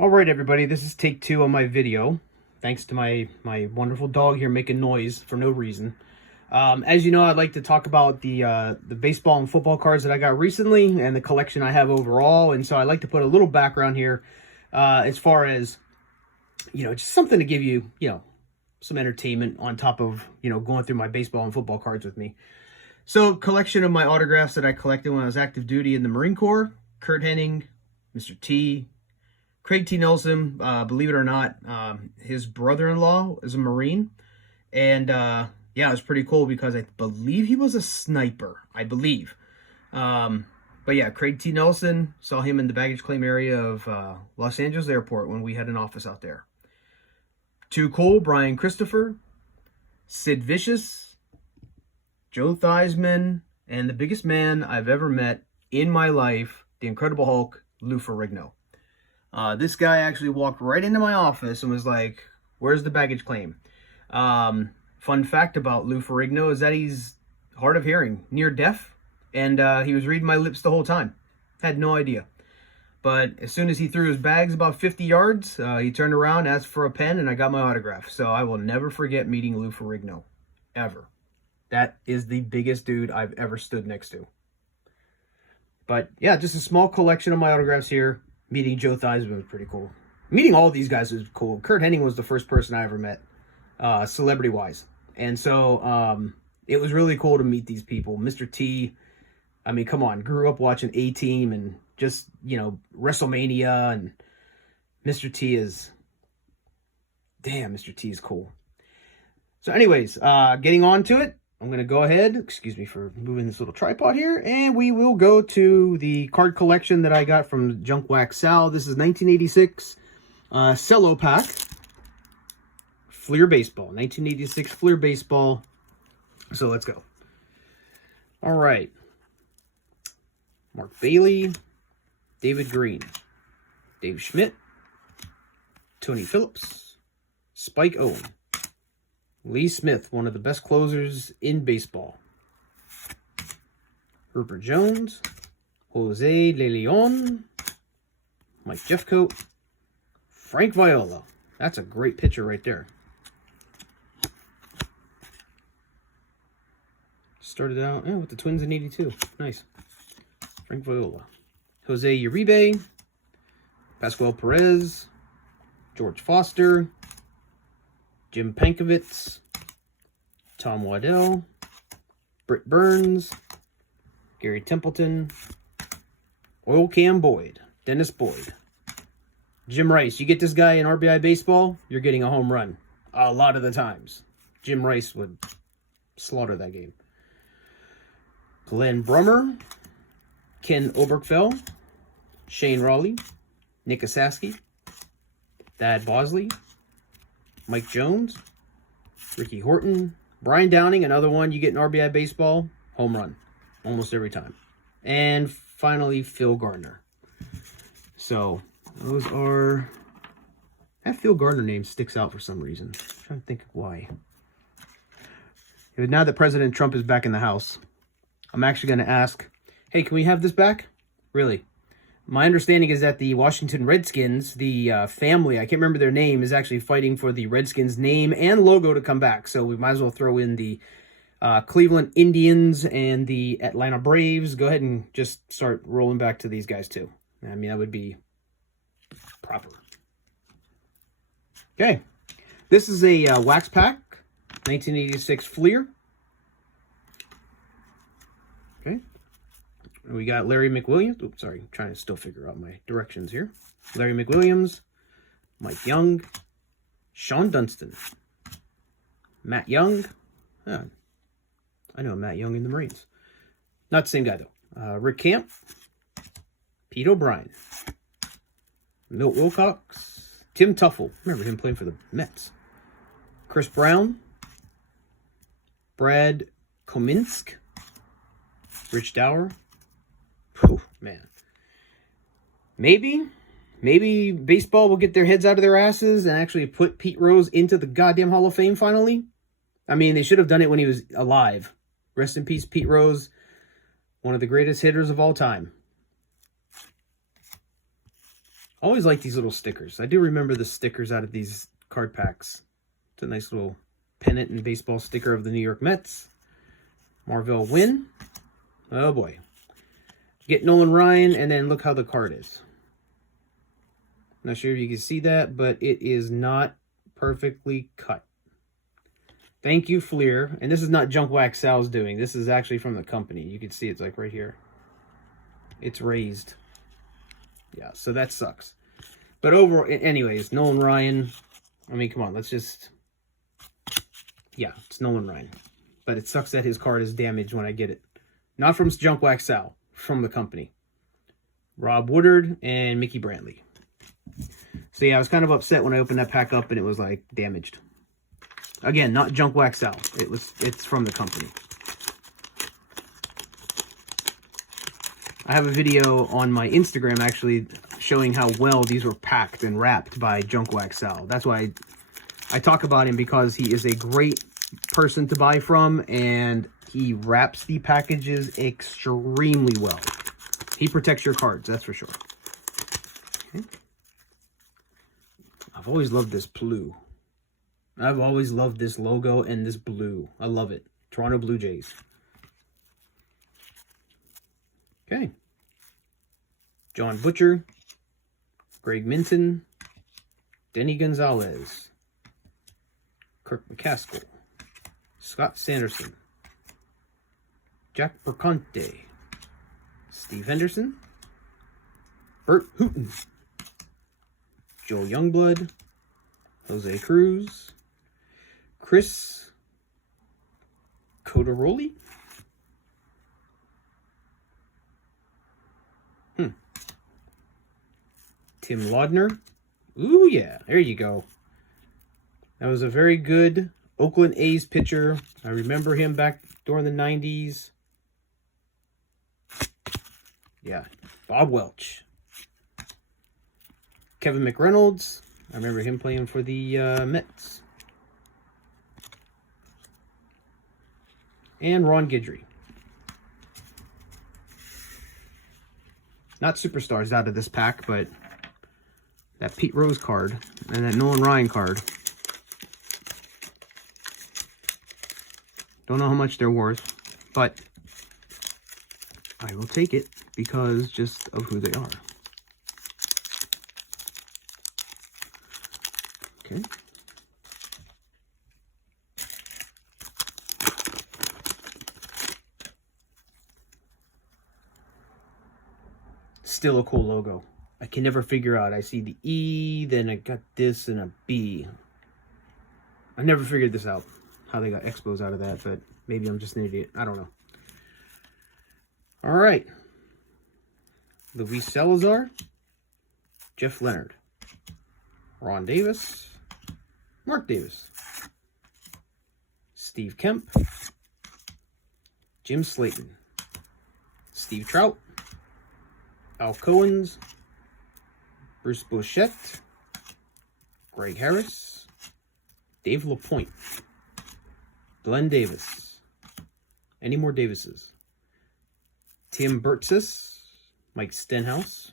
All right, everybody, this is take two on my video. Thanks to my wonderful dog here making noise for no reason. As you know, I'd like to talk about the baseball and football cards that I got recently and the collection I have overall. And so I'd like to put a little background here as far as, just something to give you, some entertainment on top of, going through my baseball and football cards with me. So, collection of my autographs that I collected when I was active duty in the Marine Corps. Curt Hennig, Mr. T, Craig T. Nelson, believe it or not, his brother-in-law is a Marine. And, yeah, it was pretty cool because I believe he was a sniper, I believe. But yeah, Craig T. Nelson, saw him in the baggage claim area of Los Angeles Airport when we had an office out there. Too Cool, Brian Christopher, Sid Vicious, Joe Theismann, and the biggest man I've ever met in my life, the Incredible Hulk, Lou Ferrigno. This guy actually walked right into my office and was like, "Where's the baggage claim?" Fun fact about Lou Ferrigno is that he's hard of hearing, near deaf, and he was reading my lips the whole time. Had no idea. But as soon as he threw his bags about 50 yards, he turned around, asked for a pen, and I got my autograph. So I will never forget meeting Lou Ferrigno, ever. That is the biggest dude I've ever stood next to. But yeah, just a small collection of my autographs here. Meeting Joe Theismann was pretty cool. Meeting all these guys was cool. Curt Hennig was the first person I ever met, celebrity-wise. And so it was really cool to meet these people. Mr. T, I mean, come on, grew up watching A-Team and just, WrestleMania. And Mr. T is, damn, Mr. T is cool. So anyways, getting on to it. I'm going to go ahead, excuse me for moving this little tripod here, and we will go to the card collection that I got from Junk Wax Sal. This is 1986 Cello Pack Fleer Baseball. 1986 Fleer Baseball. So let's go. All right. Mark Bailey, David Green, Dave Schmidt, Tony Phillips, Spike Owen, Lee Smith, one of the best closers in baseball. Rupert Jones, Jose De Leon, Mike Jeffcoat, Frank Viola. That's a great picture right there. Started out with the Twins in '82. Nice. Frank Viola. Jose Uribe, Pascual Perez, George Foster, Jim Pankovitz, Tom Waddell, Britt Burns, Gary Templeton, Oil Cam Boyd, Dennis Boyd, Jim Rice. You get this guy in RBI baseball, you're getting a home run. A lot of the times. Jim Rice would slaughter that game. Glenn Brummer, Ken Oberkfell, Shane Raleigh, Nick Asaski, Thad Bosley, Mike Jones, Ricky Horton, Brian Downing, another one you get in RBI baseball, home run, almost every time. And finally, Phil Gardner. So, those are... That Phil Gardner name sticks out for some reason. I'm trying to think of why. Now that President Trump is back in the House, I'm actually going to ask, hey, can we have this back? Really? My understanding is that the Washington Redskins, the family, I can't remember their name, is actually fighting for the Redskins name and logo to come back. So we might as well throw in the Cleveland Indians and the Atlanta Braves. Go ahead and just start rolling back to these guys too. I mean, that would be proper. Okay. This is a wax pack, 1986 Fleer. Okay. We got Larry McWilliams. Oops, sorry. I'm trying to still figure out my directions here. Larry McWilliams, Mike Young, Sean Dunston, Matt Young. I know Matt Young in the Marines. Not the same guy, though. Rick Camp, Pete O'Brien, Milt Wilcox, Tim Tuffle. Remember him playing for the Mets. Chris Brown, Brad Kominsk, Rich Dower. Whew, man. Maybe baseball will get their heads out of their asses and actually put Pete Rose into the goddamn Hall of Fame finally. I mean, they should have done it when he was alive. Rest in peace, Pete Rose. One of the greatest hitters of all time. Always like these little stickers. I do remember the stickers out of these card packs. It's a nice little pennant and baseball sticker of the New York Mets. Marvell Wynn. Oh boy. Get Nolan Ryan, and then look how the card is. Not sure if you can see that, but it is not perfectly cut. Thank you, Fleer. And this is not Junk Wax Sal's doing. This is actually from the company. You can see it's like right here. It's raised. Yeah, so that sucks. But overall, anyways, Nolan Ryan. I mean, come on, let's just... Yeah, it's Nolan Ryan. But it sucks that his card is damaged when I get it. Not from Junk Wax Sal, from the company. Rob Woodard and Mickey Brantley. So yeah, I was kind of upset when I opened that pack up and it was like damaged. Again, not Junk Wax Sal. It's from the company. I have a video on my Instagram actually showing how well these were packed and wrapped by Junk Wax Sal. That's why I talk about him, because he is a great person to buy from and he wraps the packages extremely well. He protects your cards, that's for sure. Okay. I've always loved this blue. I've always loved this logo and this blue. I love it. Toronto Blue Jays. Okay. John Butcher. Greg Minton. Denny Gonzalez. Kirk McCaskill. Scott Sanderson. Jack Perconte. Steve Henderson. Bert Hooton. Joe Youngblood. Jose Cruz. Chris Codaroli. Tim Laudner. Ooh, yeah. There you go. That was a very good Oakland A's pitcher. I remember him back during the 90s. Yeah. Bob Welch. Kevin McReynolds. I remember him playing for the Mets. And Ron Guidry. Not superstars out of this pack, but that Pete Rose card and that Nolan Ryan card. Don't know how much they're worth, but I will take it because just of who they are. Okay. Still a cool logo. I can never figure out. I see the E, then I got this and a B. I never figured this out, how they got Expos out of that, but maybe I'm just an idiot. I don't know. All right. Luis Salazar, Jeff Leonard, Ron Davis, Mark Davis, Steve Kemp, Jim Slayton, Steve Trout, Al Cohens, Bruce Bouchette, Greg Harris, Dave LaPointe, Glenn Davis, any more Davises, Tim Burtsis, Mike Stenhouse,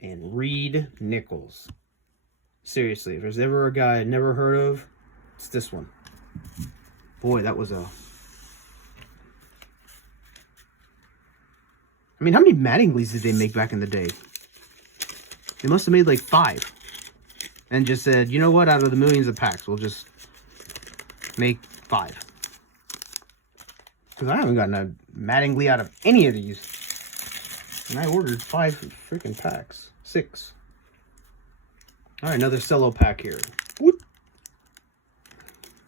and Reed Nichols. Seriously, if there's ever a guy I never heard of, it's this one. Boy, that was a... I mean, how many Mattinglys did they make back in the day? They must have made like 5. And just said, you know what, out of the millions of packs, we'll just make 5. Because I haven't gotten a Mattingly out of any of these. And I ordered 5 freaking packs. 6. All right, another cello pack here. Whoop.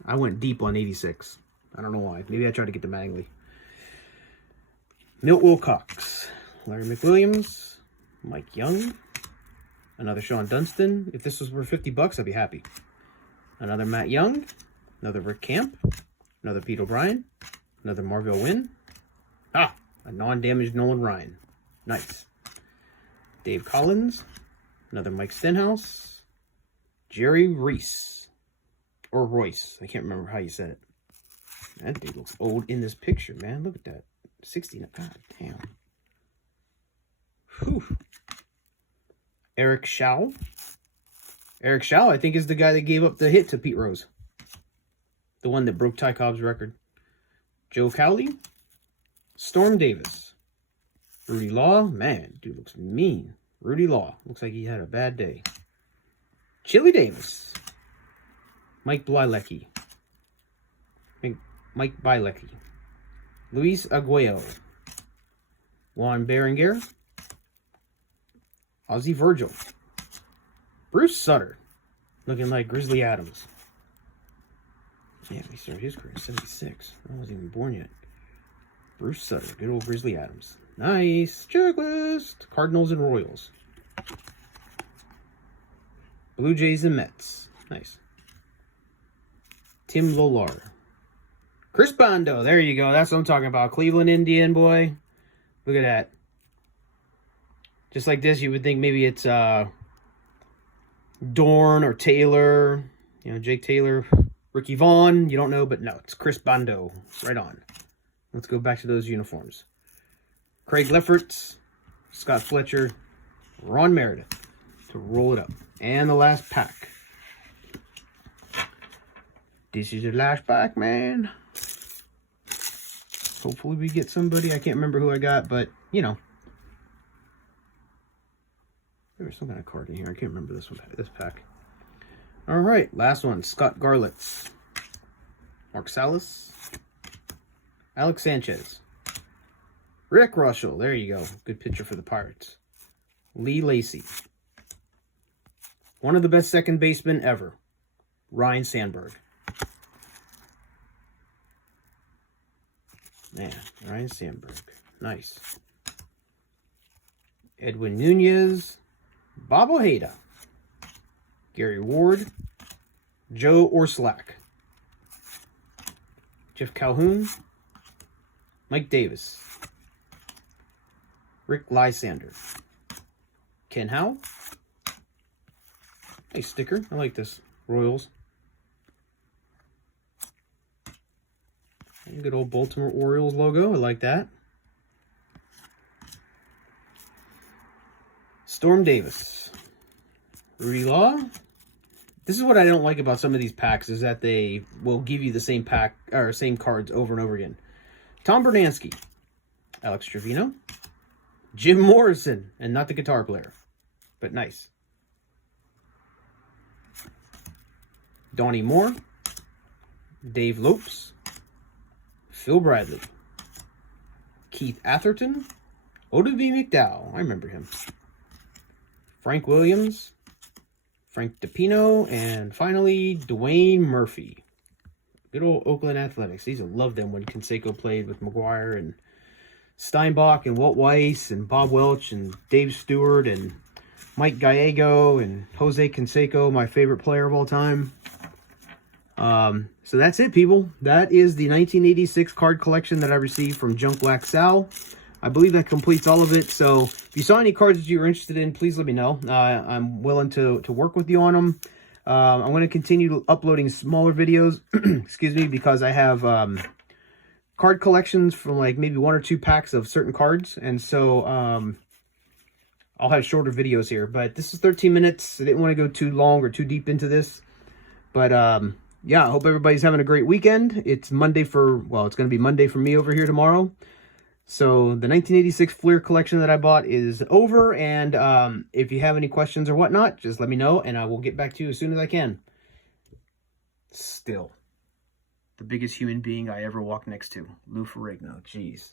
I went deep on 86. I don't know why. Maybe I tried to get the Mattingly. Milt Wilcox, Larry McWilliams, Mike Young, another Sean Dunston. If this was worth $50, I'd be happy. Another Matt Young, another Rick Camp, another Pete O'Brien, another Marvell Wynn. Ah, a non-damaged Nolan Ryan. Nice. Dave Collins, another Mike Stenhouse, Jerry Reese, or Royce. I can't remember how you said it. That dude looks old in this picture, man. Look at that. 69. God damn. Whew. Eric Schau. Eric Schau, I think, is the guy that gave up the hit to Pete Rose. The one that broke Ty Cobb's record. Joe Cowley. Storm Davis. Rudy Law. Man, dude looks mean. Rudy Law. Looks like he had a bad day. Chili Davis. Mike Bielecki. Mike Bielecki. Luis Aguayo. Juan Berenguer. Ozzie Virgil. Bruce Sutter. Looking like Grizzly Adams. Yeah, he started his career in 76. I wasn't even born yet. Bruce Sutter. Good old Grizzly Adams. Nice. Checklist. Cardinals and Royals. Blue Jays and Mets. Nice. Tim Lolar. Chris Bondo. There you go. That's what I'm talking about. Cleveland Indian boy. Look at that. Just like this, you would think maybe it's Dorn or Taylor. You know, Jake Taylor. Ricky Vaughn. You don't know, but no. It's Chris Bondo. Right on. Let's go back to those uniforms. Craig Lefferts. Scott Fletcher. Ron Meredith. To roll it up. And the last pack. This is the last pack, man. Hopefully we get somebody. I can't remember who I got, but, you know. There's some kind of card in here. I can't remember this one. This pack. All right. Last one. Scott Garlitz. Mark Salas. Alex Sanchez. Rick Russell. There you go. Good pitcher for the Pirates. Lee Lacy. One of the best second basemen ever. Ryan Sandberg. Man, Ryan Sandberg. Nice. Edwin Nunez. Bob Ojeda. Gary Ward. Joe Orslak. Jeff Calhoun. Mike Davis. Rick Lysander. Ken Howe. Nice sticker. I like this. Royals. Good old Baltimore Orioles logo. I like that. Storm Davis. Rudy Law. This is what I don't like about some of these packs, is that they will give you the same pack or same cards over and over again. Tom Bernansky. Alex Trevino. Jim Morrison. And not the guitar player, but nice. Donnie Moore. Dave Lopes. Phil Bradley. Keith Atherton. Oda B. McDowell. I remember him. Frank Williams. Frank DePino. And finally, Dwayne Murphy. Good old Oakland Athletics. These will love them when Canseco played with McGuire and Steinbach and Walt Weiss and Bob Welch and Dave Stewart and Mike Gallego and Jose Canseco, my favorite player of all time. So that's it, people. That is the 1986 card collection that I received from Junk Wax Sal. I believe that completes all of it. So if you saw any cards that you were interested in, please let me know. I'm willing to work with you on them. I'm going to continue uploading smaller videos, excuse me, because I have card collections from like maybe 1 or 2 packs of certain cards. And so I'll have shorter videos here. But this is 13 minutes. I didn't want to go too long or too deep into this. But yeah, I hope everybody's having a great weekend. It's Monday well, it's going to be Monday for me over here tomorrow. So the 1986 Fleer collection that I bought is over. And if you have any questions or whatnot, just let me know and I will get back to you as soon as I can. Still, the biggest human being I ever walked next to, Lou Ferrigno. Jeez.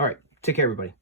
All right, take care, everybody.